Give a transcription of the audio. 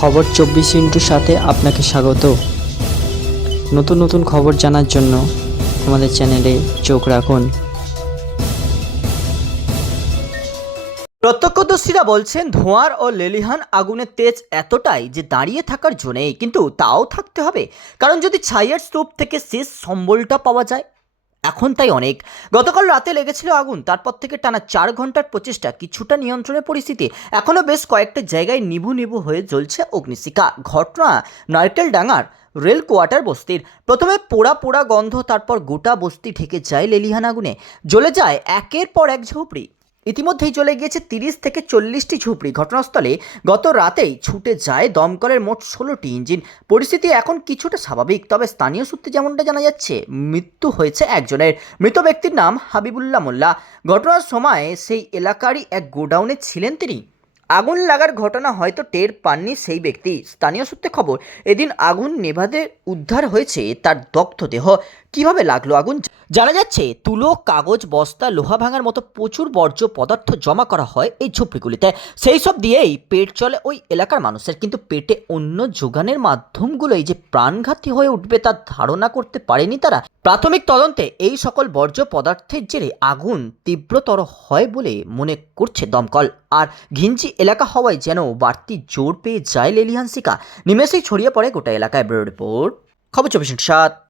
খবর চব্বিশ ইন্টুর সাথে আপনাকে স্বাগত। নতুন নতুন খবর জানার জন্য আমাদের চ্যানেলে চোখ রাখুন। প্রত্যক্ষদর্শীরা বলছেন, ধোঁয়ার ও লেলিহান আগুনের তেজ এতটাই যে দাঁড়িয়ে থাকার জো নেই, কিন্তু তাও থাকতে হবে। কারণ যদি ছাইয়ের স্তূপ থেকে শেষ সম্বলটা পাওয়া যায় এখন তাই অনেক। গতকাল রাতে লেগেছিল আগুন, তারপর থেকে টানা চার ঘণ্টার প্রচেষ্টা, কিছুটা নিয়ন্ত্রণের পরিস্থিতি। এখনও বেশ কয়েকটা জায়গায় নিভু নিভু হয়ে জ্বলছে অগ্নিশিকা ঘটনা নারকেল ডাঙার রেল কোয়ার্টার বস্তির। প্রথমে পোড়া পোড়া গন্ধ, তারপর গোটা বস্তি ঢেকে যায় লেলিহান আগুনে। জ্বলে যায় একের পর এক ঝুপড়ি। ইতিমধ্যেই চলে গিয়েছে তিরিশ থেকে চল্লিশটি ঝুপড়ি। ঘটনাস্থলে গত রাতেই ছুটে যায় দমকলের মোট ষোলোটি ইঞ্জিন। পরিস্থিতি এখন কিছুটা স্বাভাবিক, তবে স্থানীয় সূত্রে যেমনটা জানা যাচ্ছে, মৃত্যু হয়েছে একজনের। মৃত ব্যক্তির নাম হাবিবুল্লাহ মোল্লা। ঘটনার সময় সেই এলাকারই এক গোডাউনে ছিলেন তিনি। আগুন লাগার ঘটনা হয়তো টের পাননি সেই ব্যক্তি। স্থানীয় সূত্রে খবর, এদিন আগুন নেভাতে উদ্ধার হয়েছে তার দগ্ধ দেহ। কীভাবে লাগল আগুন? জানা যাচ্ছে, তুলো, কাগজ, বস্তা, লোহা ভাঙার মতো প্রচুর বর্জ্য পদার্থ জমা করা হয় এই ঝুপড়িগুলিতে। সেই সব দিয়েই পেট চলে ওই এলাকার মানুষের। কিন্তু পেটে অন্য যোগানের মাধ্যমগুলোই যে প্রাণঘাতী হয়ে উঠবে তার ধারণা করতে পারেনি তারা। প্রাথমিক তদন্তে এই সকল বর্জ্য পদার্থের জেরে আগুন তীব্রতর হয় বলে মনে করছে দমকল। আর ঘিঞ্জি এলাকা হওয়ায় যেন বাড়তি জোর পেয়ে যায় লেলিহান শিকা। নিমেষেই ছড়িয়ে পড়ে গোটা এলাকায় ব্যুরো রিপোর্ট। খবর চব্বিশ সাত।